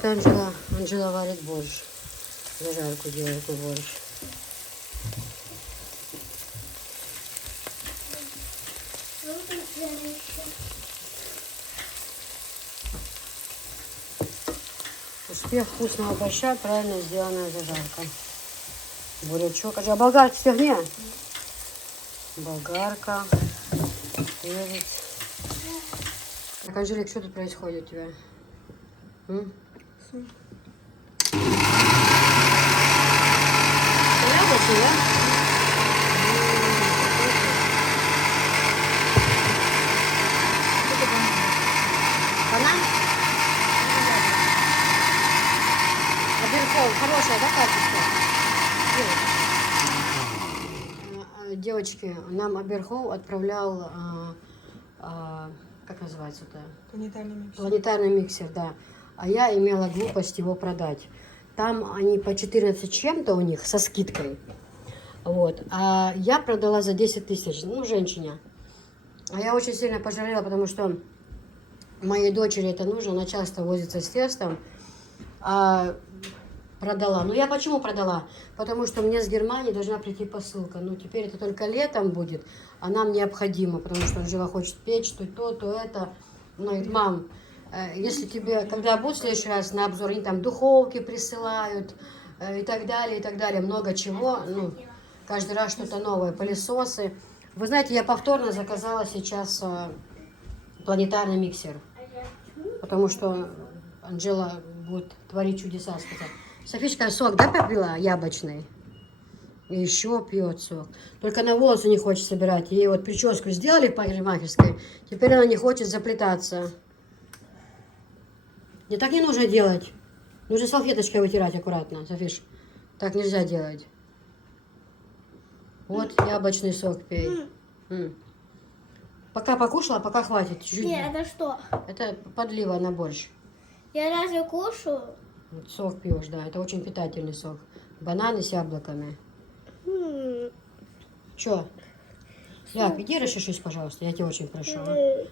Это Анжела варит борщ. Зажарку делает на борщ. Успех вкусного борща, правильно сделанная зажарка. Бурячок. А болгарка в стегне? Болгарка. Перец. Так, Анжелик, что тут происходит у тебя? Яблоки, да? Банан? Аберкол. Хорошее, да, качество? Девочки, нам Аберхоу отправлял, как называется это? Планетарный миксер. Планетарный миксер, да. А я имела глупость его продать. Там они по 14 чем-то у них со скидкой. Вот. А я продала за 10 тысяч, ну, женщине. А я очень сильно пожалела, потому что моей дочери это нужно, она часто возится с тестом. Продала. Ну, я почему продала? Потому что мне с Германии должна прийти посылка. Ну, теперь это только летом будет, а нам необходимо, потому что Анжела хочет печь, то это. Она говорит, мам, если тебе, когда будут в следующий раз на обзор, они там духовки присылают и так далее, много чего. Ну, каждый раз что-то новое, пылесосы. Вы знаете, я повторно заказала сейчас планетарный миксер, потому что Анжела будет творить чудеса, сказать. Софичка сок, да, попила яблочный? И еще пьет сок. Только на волосы не хочет собирать. Ей вот прическу сделали в парикмахерской, теперь она не хочет заплетаться. И так не нужно делать. Нужно салфеточкой вытирать аккуратно, Софиш. Так нельзя делать. Вот яблочный сок пей. Пока покушала, пока хватит. Чуть-чуть. Нет, это что? Это подлива на борщ. Я разве кушаю? Вот сок пьешь, да. Это очень питательный сок. Бананы с яблоками. Че? Як, иди расчешись, пожалуйста, я тебя очень прошу.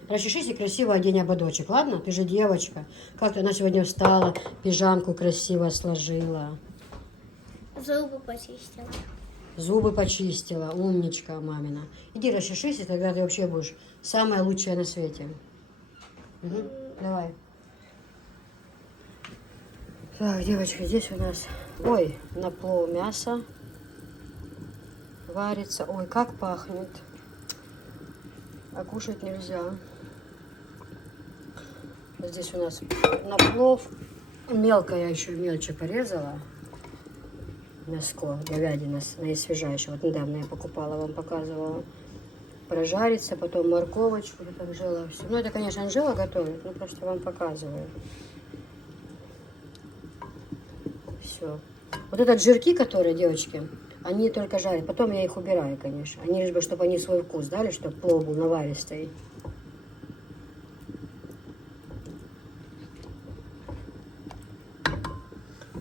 Расчешись и красиво одень ободочек, ладно? Ты же девочка. Как-то она сегодня встала, пижамку красиво сложила. Зубы почистила. Зубы почистила, умничка мамина. Иди расчешись, и тогда ты вообще будешь самая лучшая на свете. Угу. Давай. Так, девочки, здесь у нас, ой, на плов мясо варится. Ой, как пахнет. А кушать нельзя. Здесь у нас на плов. Мелко я еще мельче порезала. Мяско, говядина наисвежайшая. Вот недавно я покупала, вам показывала. Прожарится, потом морковочку, вот Анжела. Все. Ну, это, конечно, Анжела готовит, но просто вам показываю. Все. Вот этот жирки, которые, девочки, они только жарят. Потом я их убираю, конечно. Они лишь бы, чтобы они свой вкус дали, чтобы плов был наваристый.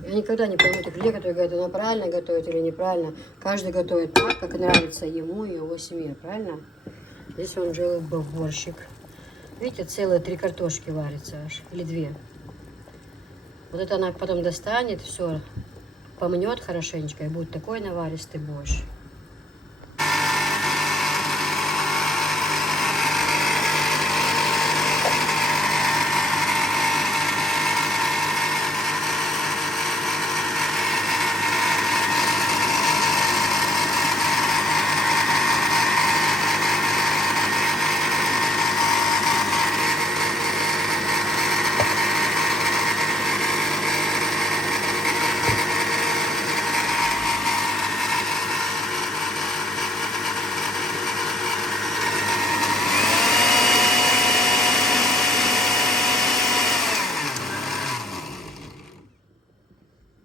Я никогда не пойму тех людей, которые говорят, она правильно готовит или неправильно. Каждый готовит так, как нравится ему и его семье, правильно? Здесь он жил борщик. Видите, целые 3 картошки варится аж, или 2. Вот это она потом достанет, все, помнет хорошенечко, и будет такой наваристый борщ.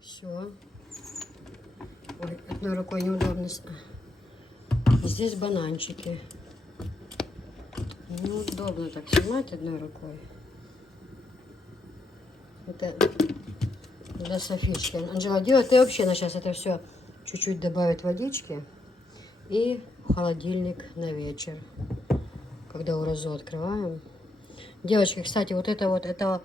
Все. Ой, одной рукой неудобно. Здесь бананчики. Неудобно так снимать одной рукой. Это для Софички. Анжела, делай ты вообще на сейчас это все чуть-чуть добавит водички и в холодильник на вечер, когда уразу открываем. Девочки, кстати, вот это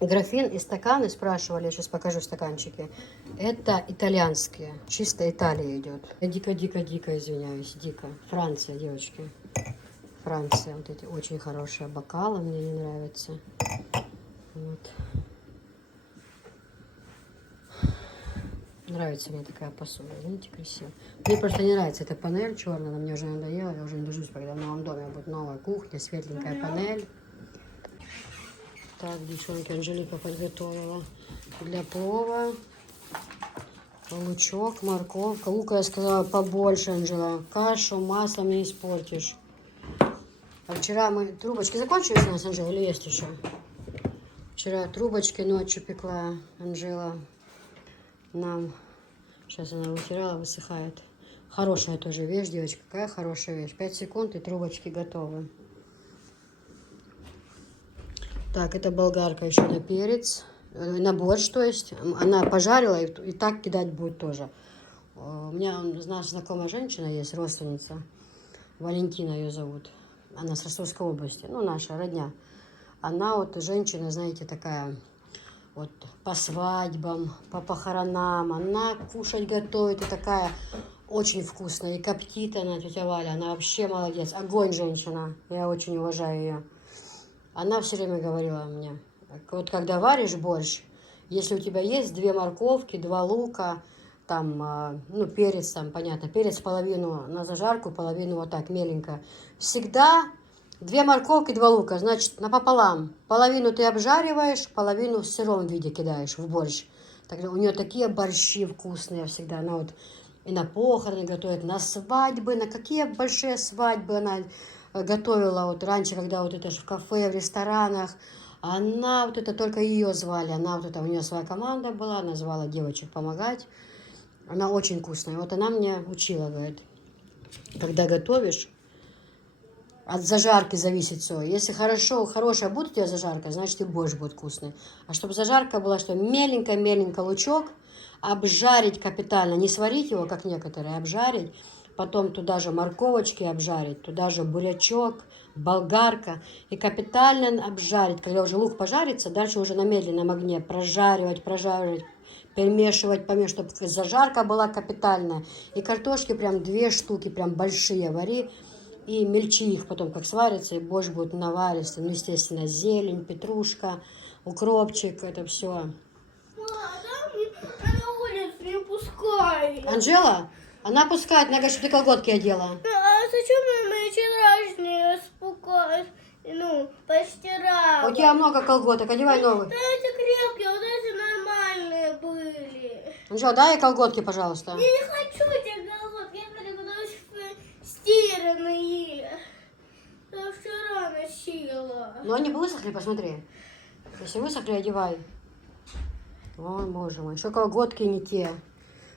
Графин и стаканы спрашивали, я сейчас покажу стаканчики. Это итальянские, чисто Италия идет. Дико-дико-дико, извиняюсь, дико. Франция, девочки. Франция, вот эти очень хорошие бокалы, мне не нравятся. Вот. Нравится мне такая посуда, видите, красиво. Мне просто не нравится эта панель черная, она мне уже надоела, я уже не дождусь, когда в новом доме будет новая кухня, светленькая панель. Так, девчонки, Анжелика подготовила для плова лучок, морковка. Лука, я сказала, побольше, Анжела. Кашу маслом не испортишь. А вчера мы... Трубочки закончились у нас, Анжела, или есть еще? Вчера трубочки ночью пекла Анжела нам. Сейчас она вытирала, высыхает. Хорошая тоже вещь, девочка. Какая хорошая вещь. 5 секунд и трубочки готовы. Так, это болгарка еще на перец. На борщ, то есть. Она пожарила и так кидать будет тоже. У меня наша знакомая женщина есть, родственница. Валентина ее зовут. Она с Ростовской области. Ну, наша родня. Она вот женщина, знаете, такая... Вот по свадьбам, по похоронам. Она кушать готовит и такая очень вкусная. И коптит она, тетя Валя. Она вообще молодец. Огонь женщина. Я очень уважаю ее. Она все время говорила мне, вот когда варишь борщ, если у тебя есть 2 морковки, 2 лука, там, ну, перец, там, понятно, перец половину на зажарку, половину вот так, меленько. Всегда 2 морковки, 2 лука, значит, напополам. Половину ты обжариваешь, половину в сыром виде кидаешь в борщ. Тогда у нее такие борщи вкусные всегда. Она вот и на похороны готовит, на свадьбы, на какие большие свадьбы она готовила. Вот раньше, когда вот это же в кафе, в ресторанах, она вот это только ее звали. Она вот это, у нее своя команда была, она звала девочек помогать. Она очень вкусная. Вот она мне учила, говорит, когда готовишь, от зажарки зависит все. Если хорошая будет у тебя зажарка, значит и борщ будет вкусный. А чтобы зажарка была, что меленько-меленько лучок, обжарить капитально, не сварить его, как некоторые, обжарить, потом туда же морковочки обжарить, туда же бурячок, болгарка, и капитально обжарить. Когда уже лук пожарится, дальше уже на медленном огне прожаривать, перемешивать, чтобы зажарка была капитальная. И картошки прям 2 штуки, прям большие вари, и мельчи их потом, как сварится, и борщ будет наваристый. Ну, естественно, зелень, петрушка, укропчик, это все. На улицу не пускай. Анжела, она пускает, она говорит, что ты колготки одела. А зачем мы вчерашние ну, постирала? У тебя много колготок, одевай новые. Да эти крепкие, вот эти нормальные были. Анжела, дай ей колготки, пожалуйста. Я не хочу эти колготки, я хочу, потому что стиранные. Я вчера носила. Но они бы высохли, посмотри. Если высохли, одевай. Ой, боже мой, еще колготки не те.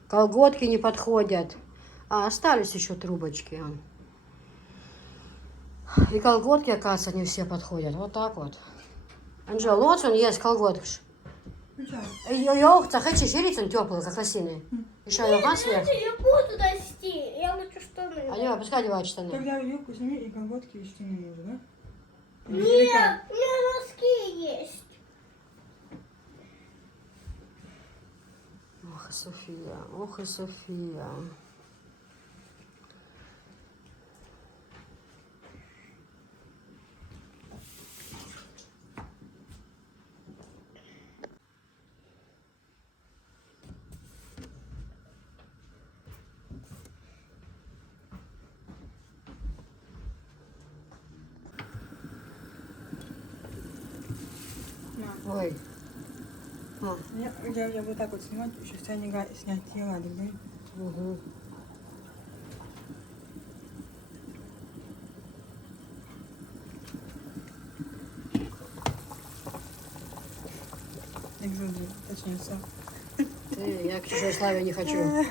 Колготки не подходят. А, остались еще трубочки. И колготки, оказывается, не все подходят. Вот так вот. Анжела, вот он есть колготки. Йох, захочешь шерить, он теплый, как лосины. Еще йохан сверху. Я буду носить, я лучше штаны. Анжела, пускай одевает штаны. Тогда юбку сними и колготки и штаны можно, да? Нет, у меня носки есть. Ох и София, ох и София. Ой. А. Я вот так вот снимать, сейчас тебя не снять не ладно, да? Угу. Экзодия, точнее, все. Я к чужой славе не хочу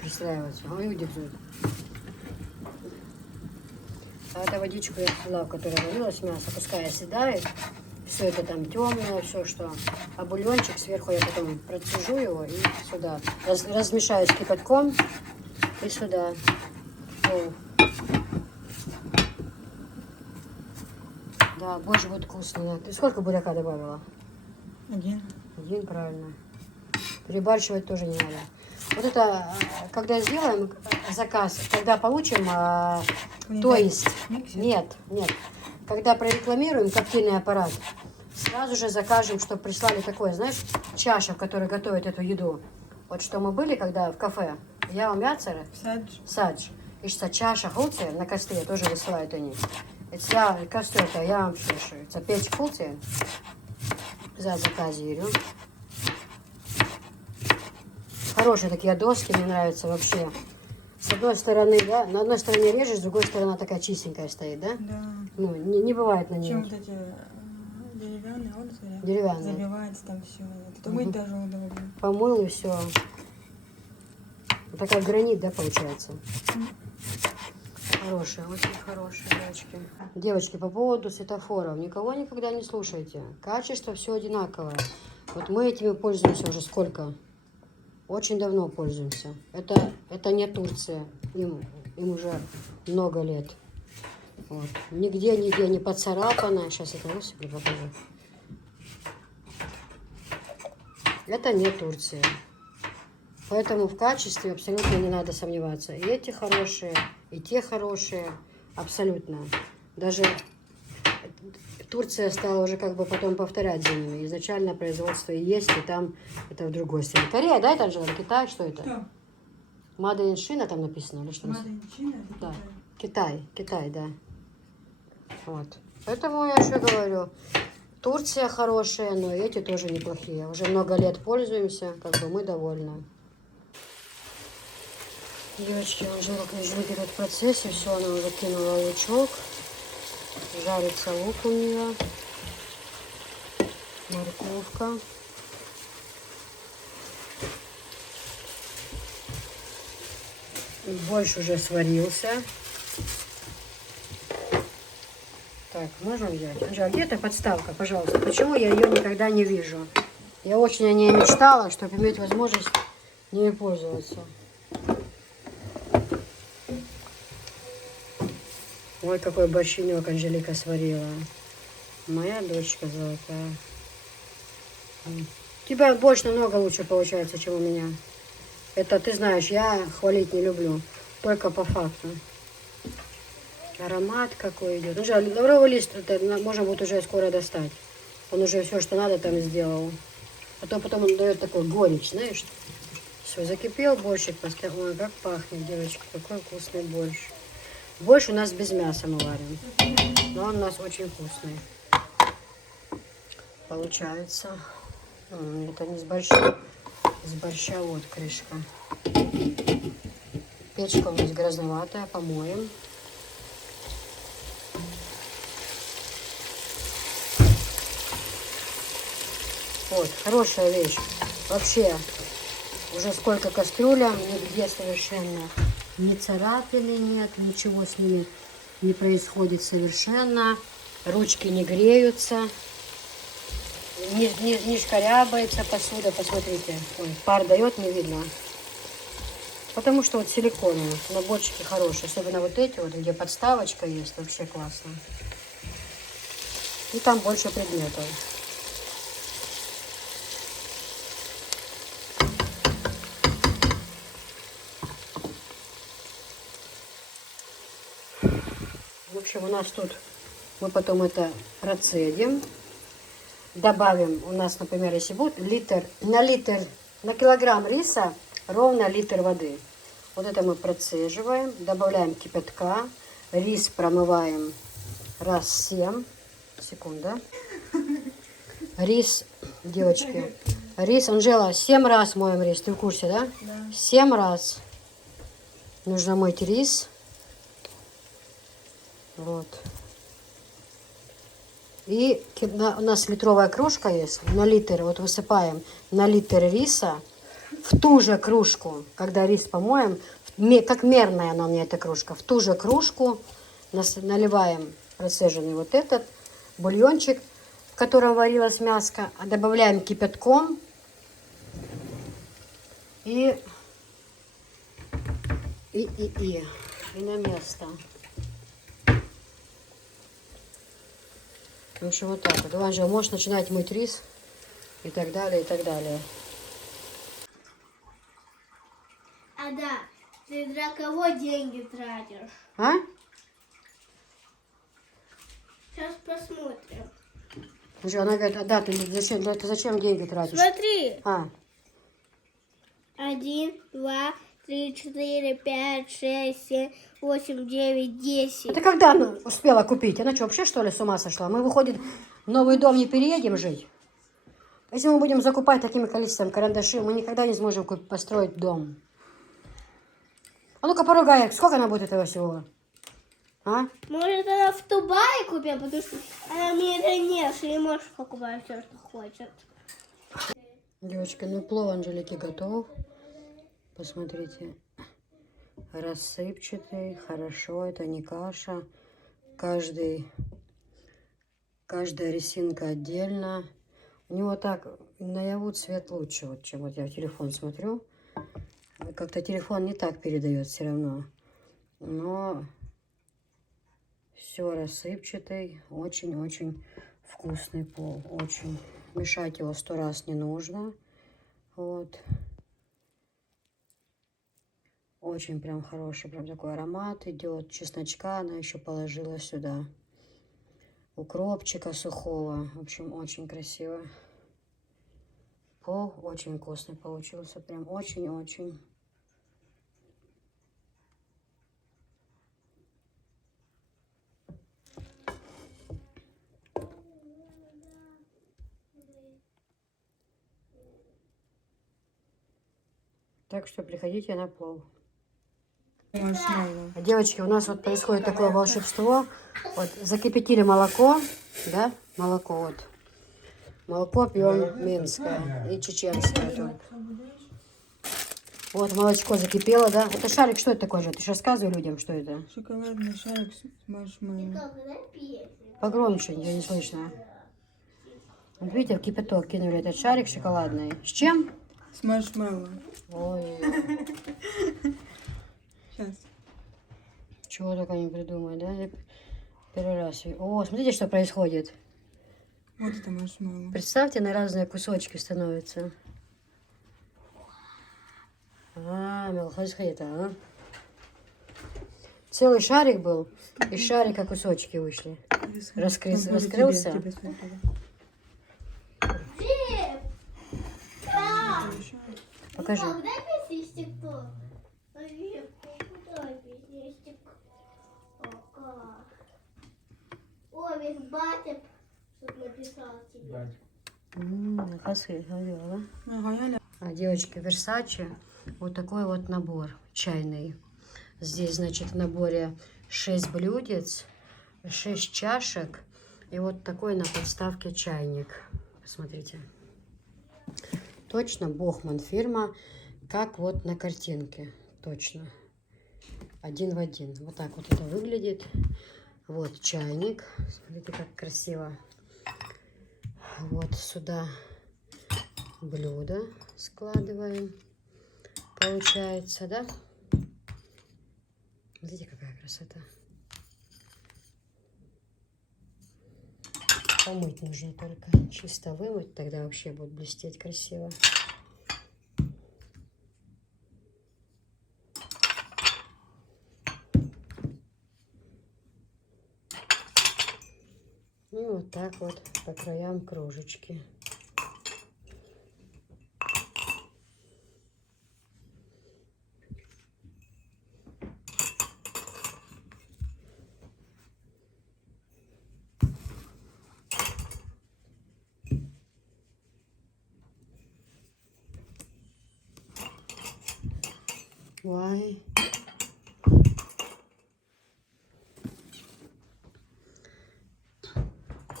пристраиваться. Ой, люди тут. А эта водичку я пила, которая варилась мясо, пускай оседает. Все это там темное, все что. А бульончик сверху я потом процежу его и сюда. Размешаю с кипятком и сюда. О. Да, борщ будет вкусный. Да. Ты сколько буряка добавила? Один, правильно. Перебарщивать тоже не надо. Вот это, когда сделаем заказ, когда получим, то есть, нет, когда прорекламируем коктейльный аппарат, сразу же закажем, чтобы прислали такое, знаешь, чаша, в которой готовят эту еду. Вот что мы были, когда в кафе, я вам яцеры, садж, и что чаша хулция на костре тоже высылают они. Это кастрюлька, я вам пишу, это печь хулция, за заказирую. Хорошие такие доски, мне нравятся вообще. С одной стороны, да, на одной стороне режешь, с другой стороны она такая чистенькая стоит, да? Да. Ну, не бывает на ней. Чем вот эти деревянные, вот Деревянные. забивается там все. Это мыть даже удобно. Помыл и все. Такая гранит, да, получается? Хорошая, очень хорошая, девочки. Девочки, по поводу светофоров. Никого никогда не слушайте. Качество все одинаковое. Вот мы этими пользуемся уже сколько? Очень давно пользуемся. Это не Турция. Им уже много лет. Вот. Нигде не поцарапано. Сейчас это высыплю, покажу. Это не Турция. Поэтому в качестве абсолютно не надо сомневаться. И эти хорошие, и те хорошие. Абсолютно. Даже Турция стала уже как бы потом повторять за ними. Изначально производство и есть, и там это в другой стране. Корея, да, это Анжела? Китай, что это? Что? Made in China там написано, или что? Made in China, это Да. Китай. Китай, да. Вот. Поэтому я еще говорю, Турция хорошая, но эти тоже неплохие. Уже много лет пользуемся, как бы мы довольны. Девочки, Анжела ждет этот процесс, и все, она уже кинула лучок. Жарится лук у нее, морковка. Борщ уже сварился. Так, можно взять? Анжела, где эта подставка, пожалуйста? Почему я ее никогда не вижу? Я очень о ней мечтала, чтобы иметь возможность нею пользоваться. Ой, какой борщинек Анжелика сварила. Моя дочка золотая. У тебя борщ намного лучше получается, чем у меня. Это, ты знаешь, я хвалить не люблю. Только по факту. Аромат какой идет. Ну, жаль, лавровый лист это можно будет уже скоро достать. Он уже все, что надо, там сделал. Потом он дает такой горечь, знаешь. Все, закипел борщик. Ой, как пахнет, девочки. Какой вкусный борщ. Борщ у нас без мяса мы варим. Но он у нас очень вкусный. Получается. Это не с борща. С борща вот крышка. Печка у нас грязноватая, помоем. Вот, хорошая вещь. Вообще, уже сколько кастрюлям, нигде совершенно ни царапины нет, ничего с ними не происходит совершенно. Ручки не греются, не шкарябается посуда, посмотрите. Ой, пар дает, не видно. Потому что вот силиконовые, наборчики хорошие, особенно вот эти вот, где подставочка есть, вообще классно. И там больше предметов. В общем, у нас тут, мы потом это процедим. Добавим, у нас, например, если будет на килограмм риса ровно литр воды. Вот это мы процеживаем, добавляем кипятка, рис промываем раз 7. Секунда. Рис, девочки, рис, Анжела, 7 раз моем рис, ты в курсе, да? Да. 7 раз нужно мыть рис. Вот. И у нас литровая кружка есть, на литр, вот высыпаем на литр риса в ту же кружку, когда рис помоем, как мерная она у меня эта кружка, в ту же кружку наливаем процеженный вот этот бульончик, в котором варилась мяско, добавляем кипятком и на место. В общем, вот так вот. Анжела, можешь начинать мыть рис. и так далее, и так далее. А да, ты для кого деньги тратишь? А? Сейчас посмотрим. Что, она говорит, а да, ты зачем деньги тратишь? Смотри. А, 1, 2, 3, 4, 5, 6, 7, 8, 9, 10. это когда она успела купить? Она что, вообще что ли с ума сошла? Мы, выходит, в новый дом не переедем жить? Если мы будем закупать таким количеством карандашей, мы никогда не сможем построить дом. А ну-ка поругай, сколько она будет этого всего? А? Может, она в Дубае купила, потому что она миллионерша и может покупать все, что хочет. Девочки, ну плов Анжелики готов. Посмотрите. Рассыпчатый, хорошо, это не каша. Каждая рисинка отдельно. У него так наяву цвет лучше, вот, чем вот я в телефон смотрю. Как-то телефон не так передает все равно. Но все рассыпчатый, очень-очень вкусный плов. Очень. Мешать его 100 раз не нужно. Вот. Очень прям хороший, прям такой аромат идет. Чесночка она еще положила сюда. Укропчика сухого. В общем, очень красиво. Плов очень вкусный получился. Прям очень-очень. Так что приходите на плов. Маршмеллоу. Девочки, у нас вот происходит такое волшебство. Вот закипятили молоко, да, молоко вот. Молоко пьем минское и чеченское только. Вот молочко закипело, да. Это шарик, что это такое же? Ты же рассказывай людям, что это. Шоколадный шарик с маршмеллоу. Погромче, я не слышно. Вот видите, в кипяток кинули этот шарик шоколадный. С чем? С маршмеллоу. Ой, Сейчас. чего только не придумаю, да? Я первый раз. О, смотрите, что происходит. Вот это маршмеллоу. Представьте, на разные кусочки становятся. Мелхазхета, а? Целый шарик был, из шарика кусочки вышли. Раскрылся. Покажи. Когда песня стекло? Куда песня стекло? О, весь батя что-то написал тебе. А, девочки, Versace, вот такой вот набор чайный. Здесь, значит, в наборе 6 блюдец, 6 чашек и вот такой на подставке чайник. Посмотрите. Точно Бохман фирма, как вот на картинке. Точно. Один в один. Вот так вот это выглядит. Вот чайник. Смотрите, как красиво. Вот сюда блюдо складываем. Получается, да? Смотрите, какая красота. Помыть нужно только. Чисто вымыть, тогда вообще будет блестеть красиво. И вот так вот по краям кружечки. Ой.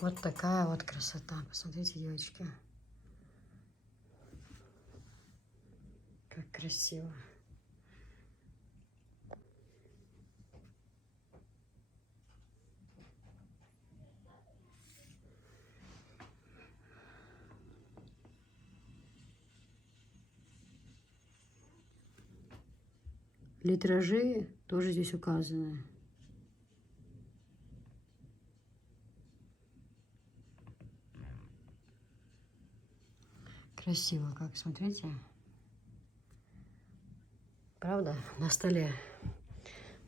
Вот такая вот красота. Посмотрите, девочки. Как красиво. Литражи тоже здесь указаны. Красиво как, смотрите. Правда? На столе.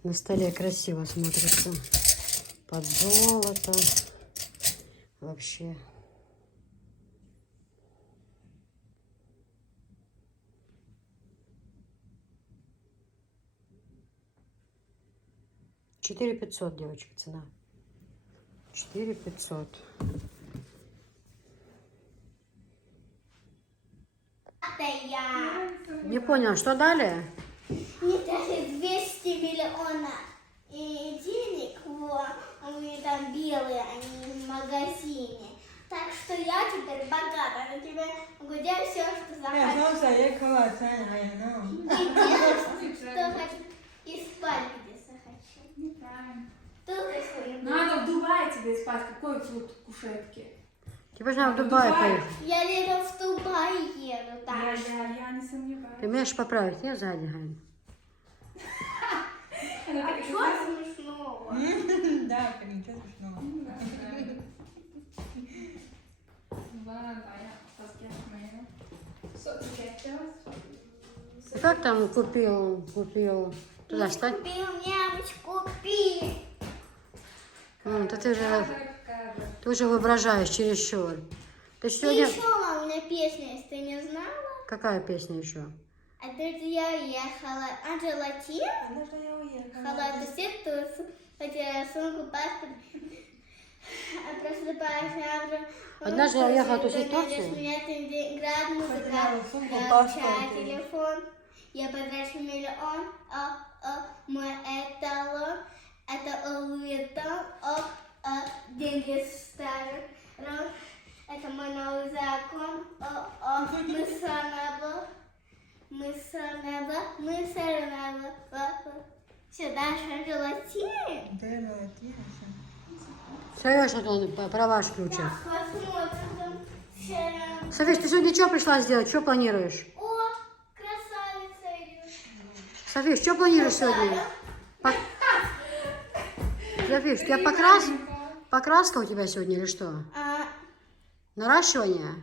На столе красиво смотрится. Под золото. Вообще. $4500, девочки, цена. 4500. Это я. Не понял, что дали? Мне дали 200 миллионов денег, вот, у меня там белые, они в магазине. Так что я теперь богата, на тебя могу делать все, что Я захочу. сам я кого ценя, ну. И делать, что хочу, и спать где захочу. Неправильно. Только свою. Надо в Дубае тебе спать. Какой тут кушетки? Тебе же надо в Дубай Дубай. поехать. Я либо в Дубай еду, так что. Я не сомневаюсь. Ты умеешь поправить? Не сзади, Гань. А что смешного? Да, ничего смешного. Ты как там купил? Туда встать? Купил нямочку, купи. Да ты уже воображаешь чересчур. Ты сегодня... Еще мам, у меня песня, если ты не знала. Какая песня еще? А тут я уехала. Анжела Тим. Однажды я уехала. Халат тусит, потеряла сумку, паспорт. Просыпаюсь, Однажды я уехала тусить в Турцию. Град, музыка, Потеряла сумку, включай паспорт. телефон. Я потрачу миллион. Мой эталон. Это Луи Виттон. Деньги старые. Это мой новый закон. Мы сонабо. Сюда желатин. Да, молодец. Все, что он права включит. Посмотрим там. Софиш, ты сегодня что пришла сделать? Что планируешь? О, красавица идет. Софиш, что планируешь сегодня? Софиш, у тебя покраска у тебя сегодня или что? Наращивание?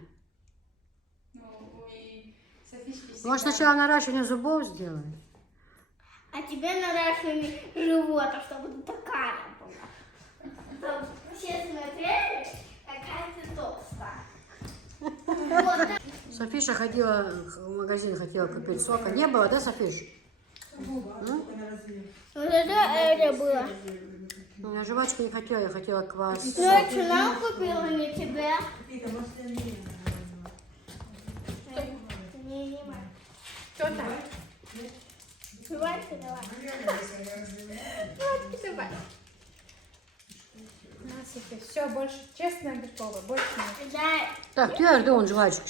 Может, сначала наращивание зубов сделать? А тебе наращивание живота, чтобы ты такая была. Чтобы все смотрели, какая ты толстая. Вот так. Софиша ходила в магазин, хотела купить сока. Не было, да, Софиш? Вот это было. Ну, я жвачку не хотела, я хотела квас. Ну, я что, нам купила, не тебя? Не, Что там? жвачку давай. Давай. На, София, все, больше честно готово, больше нет. Дай. Так, ты аж он жвачку.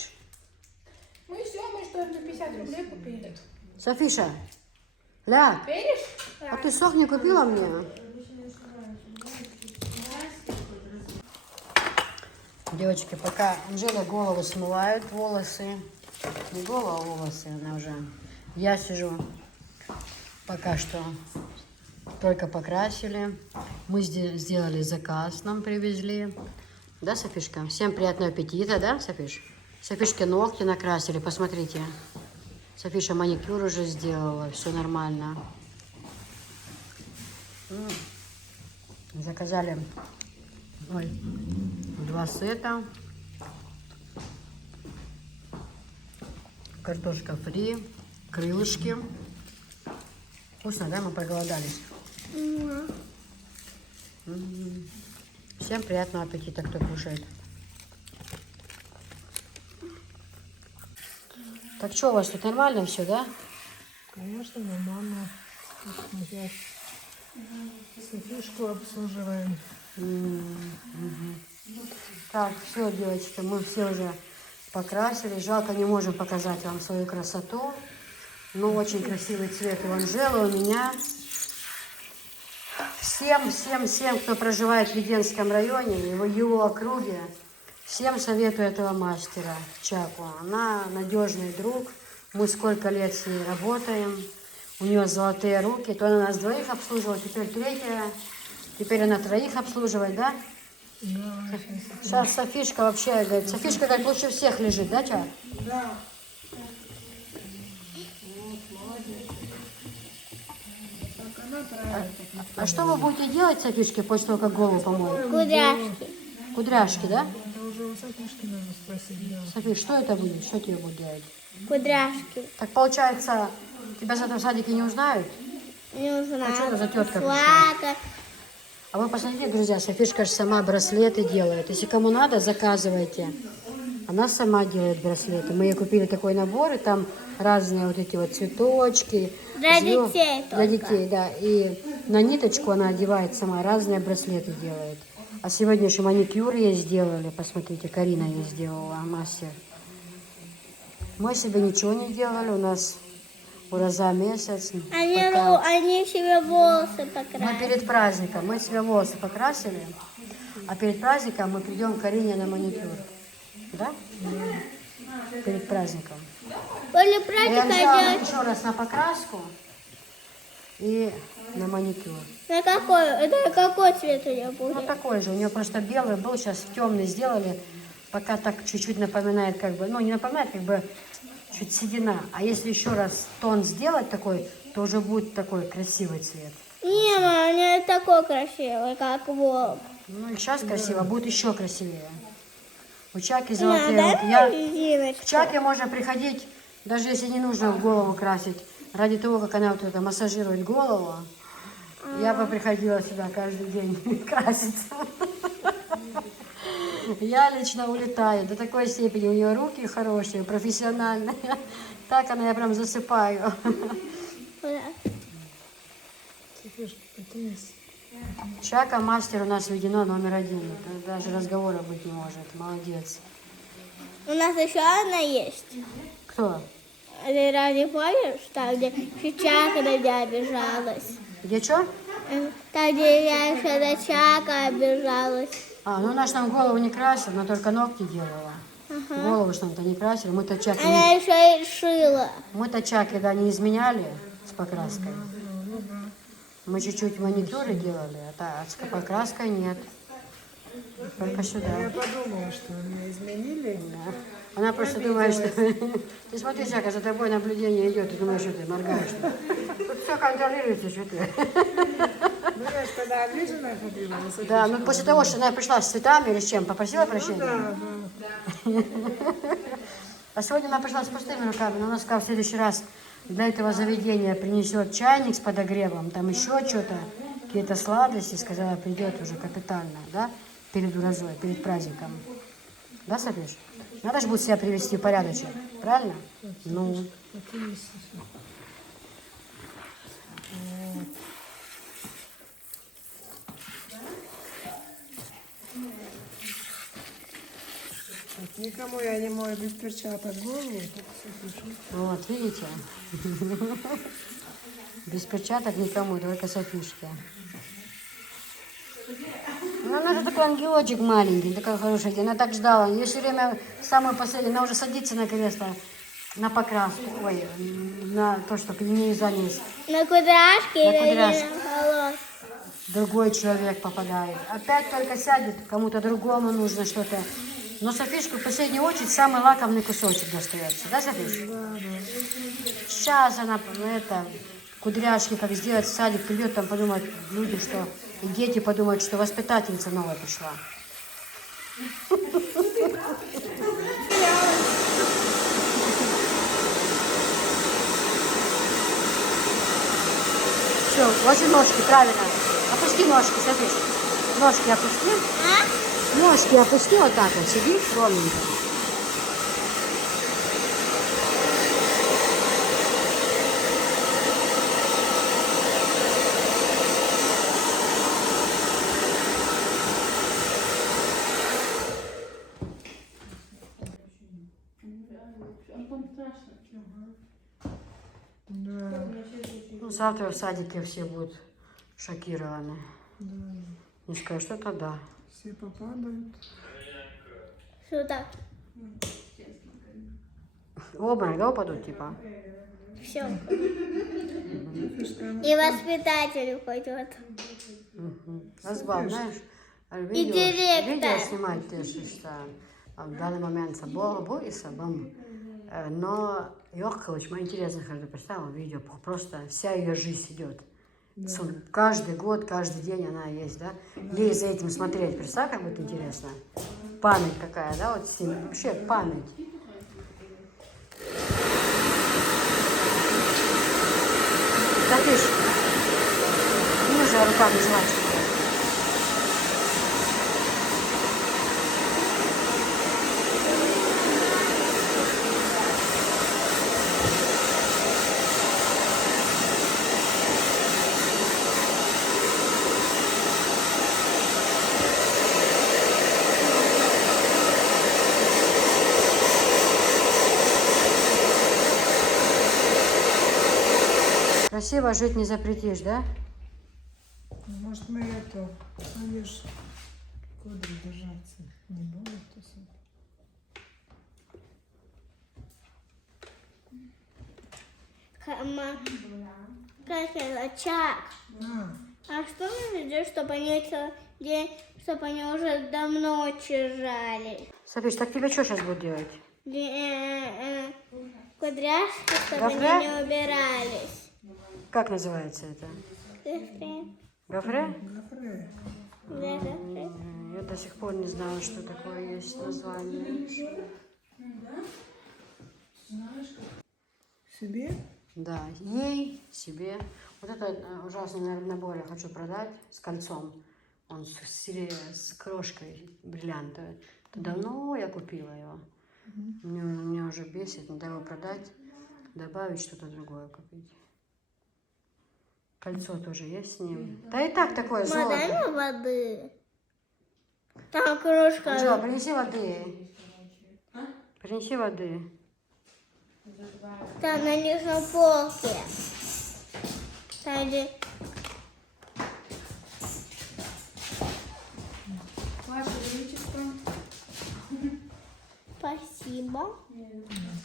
Мы все, мы что, на 50 рублей купили. Софиша, ля, Веришь? а ты сок не купила мне? Девочки, пока Анжела голову смывает, волосы. Не голову, а волосы она уже. Я сижу. Пока что только покрасили. Мы сделали заказ, нам привезли. Да, Софишка? Всем приятного аппетита, да, Софиш? Софишке ногти накрасили, посмотрите. Софиша маникюр уже сделала, все нормально. Заказали 2 сета. Картошка фри, крылышки. Вкусно, да? Мы проголодались. Всем приятного аппетита, кто кушает. Так что, у вас тут нормально все, да? Конечно, нормально. Софишку обслуживаем. Так, все, девочки, мы все уже покрасили. Жалко, не можем показать вам свою красоту. Но очень красивый цвет у Анжелы, у меня. Всем, кто проживает в Веденском районе, его округе, всем советую этого мастера Чаку. Она надежный друг. Мы сколько лет с ней работаем. У нее золотые руки. То она нас 2 обслуживала, теперь 3. Теперь она 3 обслуживает, да? Сейчас Софишка вообще, говорит, Софишка, говорит, лучше всех лежит, да, Ча? Да. А что вы будете делать, Софишке, после того, как голову помоете? Кудряшки. Кудряшки, да? Это уже у Софишки надо спросить, да. Софиш, что это будет? Что тебе будут делать? Кудряшки. Так получается, тебя за это в садике не узнают? Не знаю. что это за тетка Сладко. А вы посмотрите, друзья, Софишка же сама браслеты делает. Если кому надо, заказывайте. Она сама делает браслеты. Мы ей купили такой набор, и там разные вот эти вот цветочки. Для звё- детей Для только. детей, да. И на ниточку она одевает сама, разные браслеты делает. А сегодня еще маникюр ей сделали. Посмотрите, Карина ей сделала, мастер. Мы себе ничего не делали, у нас урожа месяц. пока- Они себе волосы Мы покрасили. перед праздником, мы себе волосы покрасили, а перед праздником мы придем к Карине на маникюр. Да? Перед праздником. После Я праздника взяла делать еще раз на покраску и на маникюр. на какой? Это какой цвет у нее Ну будет? такой же, у нее просто белый был, сейчас темный сделали, пока так чуть-чуть напоминает, как бы, ну не напоминает, как бы чуть седина. А если еще раз тон сделать такой, то уже будет такой красивый цвет. Не, мама, у нее такой красивый, как волк. Ну и сейчас красиво, будет еще красивее. У Чаки Не, золотые дай руки. мне К резиночку. Чаке можно приходить, даже если не нужно в голову красить, ради того, как она вот это массажирует голову. Я бы приходила сюда каждый день краситься. Я лично улетаю до такой степени, у нее руки хорошие, профессиональные. Так она, я прям засыпаю. Куда? Софишка, потянись. Чака мастер у нас введено номер 1. Даже разговора быть не может. Молодец. У нас еще одна есть. Кто? Ты разве помнишь, там, где Чичака на меня обижалась? Где что? Там, где я еще на Чака обижалась. А, ну наш нам голову не красил, она только ногти делала. Голову что нам-то не красили. Мы-то Чаки, Она еще и шила. мы-то Чаки, да, не изменяли с покраской. Мы чуть-чуть маникюры делали, а с покраской нет. Только сюда. Я подумала, что меня изменили. Да. Она просто думает, что... Ты смотри, Чака, за тобой наблюдение идет, ты думаешь, что ты моргаешь. Тут все контролируется, что ты. Ну, я же когда обиженная ходила, на Софишку. Да, ну после того, что она пришла с цветами или с чем, попросила прощения? Да, да. А сегодня она пришла с пустыми руками, но она сказала, в следующий раз для этого заведения принесет чайник с подогревом, там еще что-то, какие-то сладости, сказала, придет уже капитально, да, перед урожой, перед праздником. Да, Софиш? Надо же будет себя привести в порядочек, правильно? Ну, Потянись, Софи. Вот. Никому я не мою без перчаток голову, только Софишу. вот, видите? Без перчаток никому, только Софишке. Ну, она же такой ангелочек маленький, такая хорошая. Она так ждала. Ее все время самое последнее, она уже садится на кресло, на покраску, ой, на то, чтобы не занялись. На кудряшки На или кудряшки. на волос? Другой человек попадает. Опять только сядет, кому-то другому нужно что-то. Но Софишку в последнюю очередь самый лакомный кусочек достается. Да, Софиш? Да, да. Сейчас она, это, кудряшки, как сделать, в садик придет, там подумают люди, что, и дети подумают, что воспитательница новая пришла. Все, ложи ножки, правильно. Опусти ножки, Софиш. Ножки опусти. Ножки опусти вот так вот, сиди ровненько. Да, Ну, завтра в садике все будут шокированы. да. Не скажу, что это да. Все попадают. Что так? В обморок, да, упадут, типа? Все. Софишка, И воспитатель уходит. Разбал, знаешь? директор. Видео снимать ты что в данный момент собой и собом. Но Йохкович, мне интересно, как ты представила видео, просто вся ее жизнь идет. Каждый год, каждый день она есть, да? Ей за этим смотреть, представь, как будет интересно. Память какая, да, вот вообще память. Да ты ж, не же руками жвачку. Красиво жить не запретишь, да? Может, мы это, будешь кудри держаться, не будут тусить. Как это, Чак? А что нужно делать, чтобы они целый день, чтобы они уже до ночи жали? Софиш, так тебе что сейчас будут делать? Кудряшки, чтобы Гофре? они не убирались. Как называется это? Гофре. Гофре? Гофре. Да, гофре. Я до сих пор не знала, что такое есть название. Себе? Да, ей, себе. Вот это ужасный, наверное, набор я хочу продать с кольцом. Он с крошкой бриллиантовой. Это давно я купила его. Меня уже бесит, надо его продать, добавить что-то другое купить. Кольцо тоже есть с ним. Да и так такое Дай золото. мне воды. Там кружка. Анжела, принеси воды. Принеси воды. Там на нижней полке. Там где... Ваше Величество. Спасибо.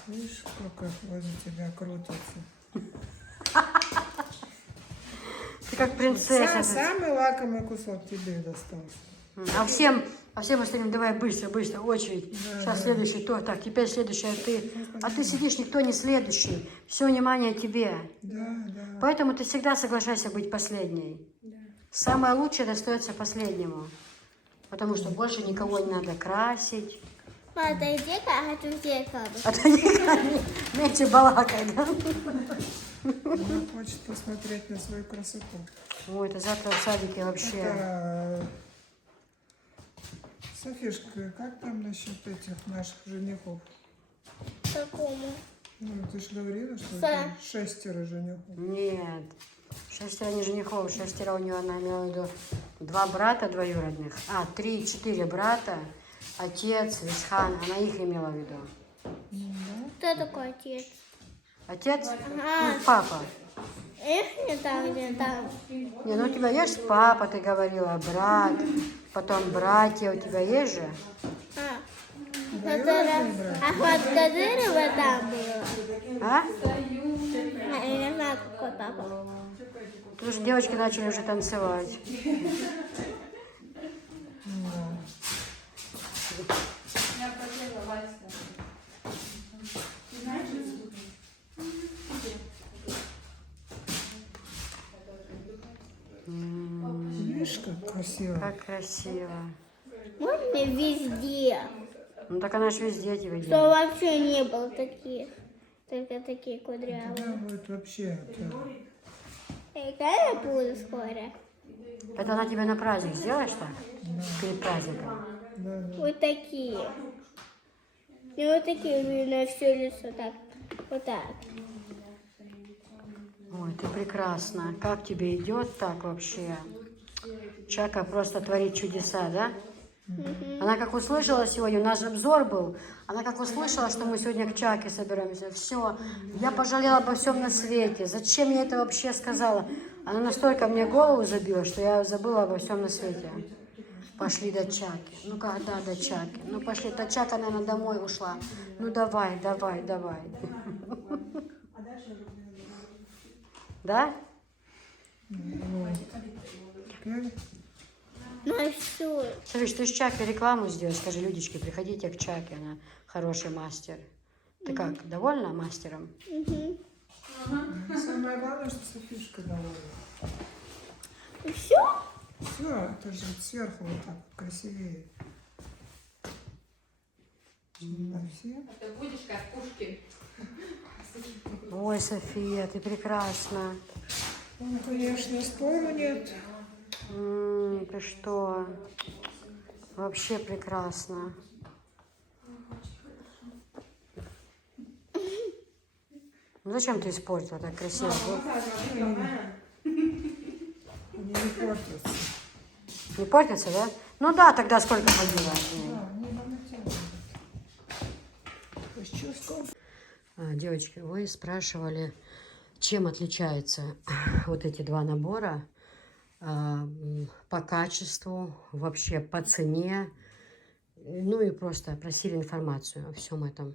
Видишь, как возле тебя крутится. Ты как принцесса. Самый лакомый кусок тебе достался. А всем остальным давай быстро, очередь. Да, Сейчас да. следующий, то, так, теперь следующая ты. А ты сидишь, никто не следующий. Все внимание тебе. Да. Поэтому ты всегда соглашайся быть последней. Самое лучшее достается последнему. Потому что больше никого не надо красить. Подойди-ка, я хочу в зеркало. А то меньше балакай, да? Она хочет посмотреть на свою красоту. Ой, это завтра в садике вообще. Это... Софишка, как там насчет этих наших женихов? Какому? Ну, ты же говорила, что Да. там 6 женихов. Нет. 6 не женихов, 6 у нее, она имела в виду 2 брата двоюродных. 3-4 брата. Отец, Висхан, она их имела в виду. Кто такой отец? Отец? Ага. Ну, папа. Их не там, где там. Не, ну у тебя есть папа, ты говорила, брат, потом братья, у тебя есть же? Ахмад Кадырова там было. А? Я не знаю, какой папа. Потому что девочки начали уже танцевать. Видишь, как красиво? Как красиво. Можно везде. Ну так она же везде тебе Что делает. вообще не было таких. Только такие кудрявые. Да, будет вообще. Какая я буду скоро? Это она тебе на праздник сделаешь так? Перед праздником. Вот такие. И вот такие у меня на все лицо так. Вот так. Ой, ты прекрасна. Как тебе идет так вообще? Чака просто творит чудеса, да? Она как услышала сегодня, у нас же обзор был, она как услышала, что мы сегодня к Чаке собираемся, все, я пожалела обо всем на свете, зачем я это вообще сказала? Она настолько мне голову забила, что я забыла обо всем на свете. Пошли до Чаки. Ну когда до Чаки? Ну пошли, до Чака, наверное, домой ушла. Ну давай. Да? Теперь на всю. Слышь, ты ж Чаке рекламу сделай, скажи, людички, приходите к Чаке, она хороший мастер. Ты как, довольна мастером? Самое главное, что Софишка довольна. И все? Все, это же сверху вот так вот красивее. А все? А ты будешь как Пушкин. Ой, София, ты прекрасна. Ну, конечно, спору нет. Ты что? Вообще прекрасно. Ну зачем ты испортила так красиво? Они не портятся. Не портится, да? Ну да, тогда сколько ходила? Да, не монотонно. То есть чувство. Девочки, вы спрашивали, чем отличаются вот эти два набора по качеству, вообще по цене, ну и просто просили информацию о всем этом.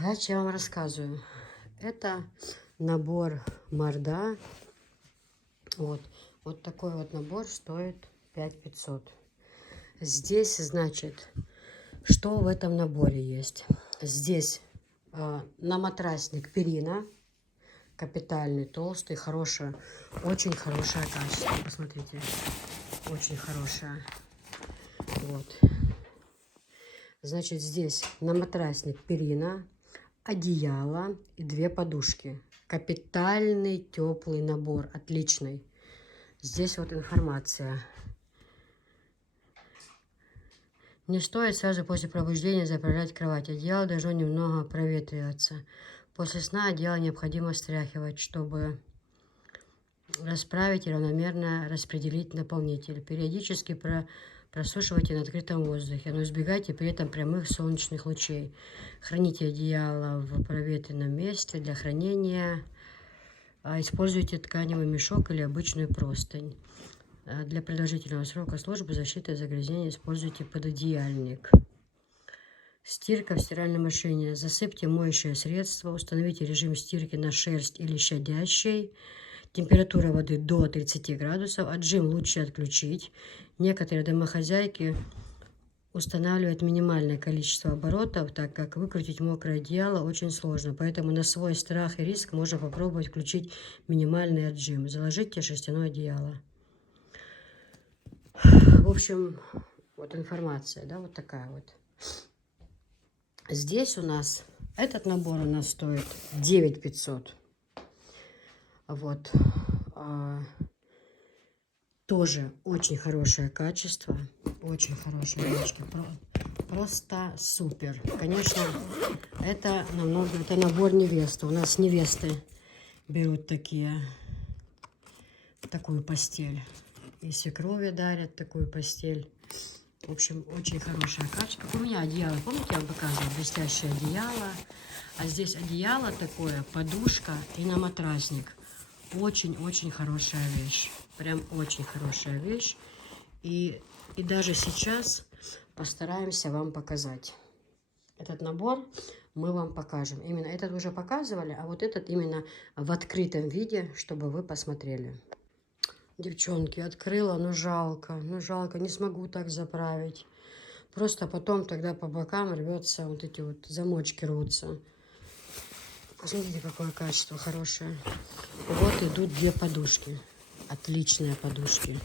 Дальше я вам рассказываю. Это набор Марда. Вот такой вот набор стоит 5500. Здесь, значит, что в этом наборе есть? Здесь на матрасник перина. Капитальный, толстый, хорошая, очень хорошее качество. Посмотрите, очень хорошее. Вот. Значит, здесь на матрасник перина, одеяло и 2 подушки. Капитальный теплый набор, отличный. Здесь вот информация. Не стоит сразу после пробуждения заправлять кровать. Одеяло должно немного проветриваться. После сна одеяло необходимо стряхивать, чтобы расправить и равномерно распределить наполнитель. Периодически просушивайте на открытом воздухе, но избегайте при этом прямых солнечных лучей. Храните одеяло в проветренном месте для хранения. Используйте тканевый мешок или обычную простынь. Для продолжительного срока службы защиты от загрязнения используйте пододеяльник. Стирка в стиральной машине. Засыпьте моющее средство. Установите режим стирки на шерсть или щадящей. Температура воды до 30 градусов. Отжим лучше отключить. Некоторые домохозяйки устанавливают минимальное количество оборотов, так как выкрутить мокрое одеяло очень сложно. Поэтому на свой страх и риск можно попробовать включить минимальный отжим. Заложите шерстяное одеяло. В общем, вот информация, да, вот такая вот. Здесь у нас, этот набор у нас стоит 9500. Вот. Тоже очень хорошее качество. Очень хорошее, девочки. Просто супер. Конечно, это набор невесты. У нас невесты берут такую постель. И свекрови дарят такую постель. В общем, очень хорошее качество. У меня одеяло, помните, я вам показывала, блестящее одеяло. А здесь одеяло такое, подушка и на матрасник. Очень-очень хорошая вещь. Прям очень хорошая вещь. И даже сейчас постараемся вам показать. Этот набор мы вам покажем. Именно этот уже показывали, а вот этот именно в открытом виде, чтобы вы посмотрели. Девчонки, открыла, но жалко, не смогу так заправить. Просто потом тогда по бокам рвется, вот эти вот замочки рвутся. Посмотрите, какое качество хорошее. Вот идут 2 подушки, отличные подушки.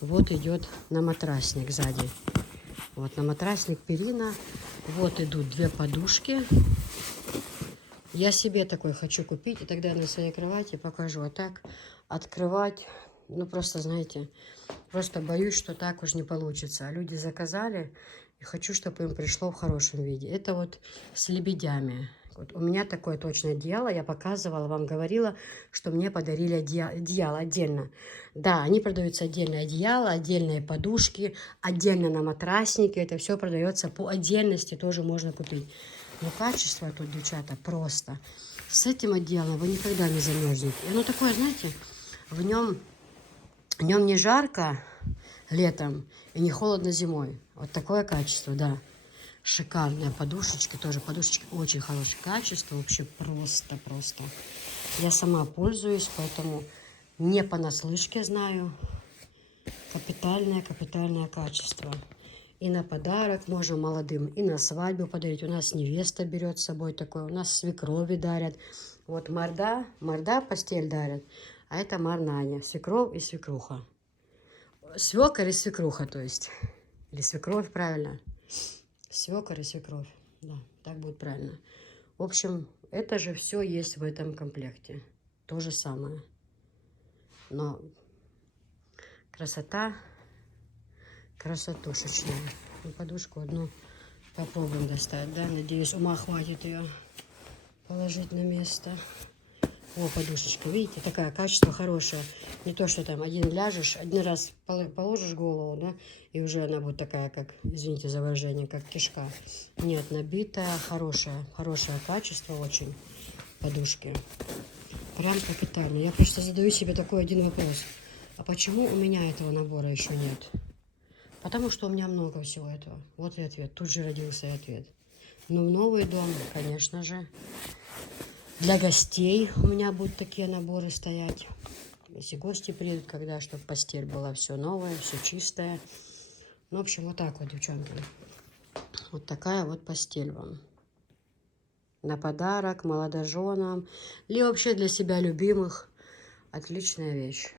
Вот идет на матрасник сзади. Вот на матрасник перина. Вот идут 2 подушки. Я себе такой хочу купить, и тогда на своей кровати покажу. А так открывать... Ну, просто, знаете, просто боюсь, что так уж не получится. А люди заказали, и хочу, чтобы им пришло в хорошем виде. Это вот с лебедями. Вот у меня такое точно одеяло. Я показывала, вам говорила, что мне подарили одеяло отдельно. Да, они продаются отдельно одеяло, отдельные подушки, отдельно на матраснике. Это все продается по отдельности, тоже можно купить. Но качество тут, девчата, просто. С этим одеялом вы никогда не замерзнете. Оно такое, знаете, в нем не жарко летом и не холодно зимой. Вот такое качество, да. Шикарные подушечки, тоже подушечки очень хорошее качество. Вообще просто. Я сама пользуюсь, поэтому не понаслышке знаю, Капитальное качество. И на подарок можно молодым, и на свадьбу подарить. У нас невеста берет с собой такое, у нас свекрови дарят. Вот морда постель дарят, а это марнаня, свекровь и свекруха. Свекор и свекруха, то есть. Или свекровь, правильно. Свекор и свекровь. Да, так будет правильно. В общем, это же все есть в этом комплекте. То же самое. Но красота красотушечная. Ну, подушку одну попробуем достать, да? Надеюсь, ума хватит ее положить на место. О, подушечка, видите, такая качество хорошее. Не то, что там один ляжешь, один раз положишь голову, да, и уже она будет такая, как, извините за выражение, как кишка. Нет, набитая, хорошее качество очень подушки. Прям капитально. Я просто задаю себе такой один вопрос. А почему у меня этого набора еще нет? Потому что у меня много всего этого. Вот и ответ. Тут же родился и ответ. Но в новый дом, конечно же, для гостей у меня будут такие наборы стоять. Если гости приедут, когда, чтобы постель была все новое, все чистое. Ну, в общем, вот так вот, девчонки. Вот такая вот постель вам. На подарок молодоженам. Или вообще для себя любимых. Отличная вещь.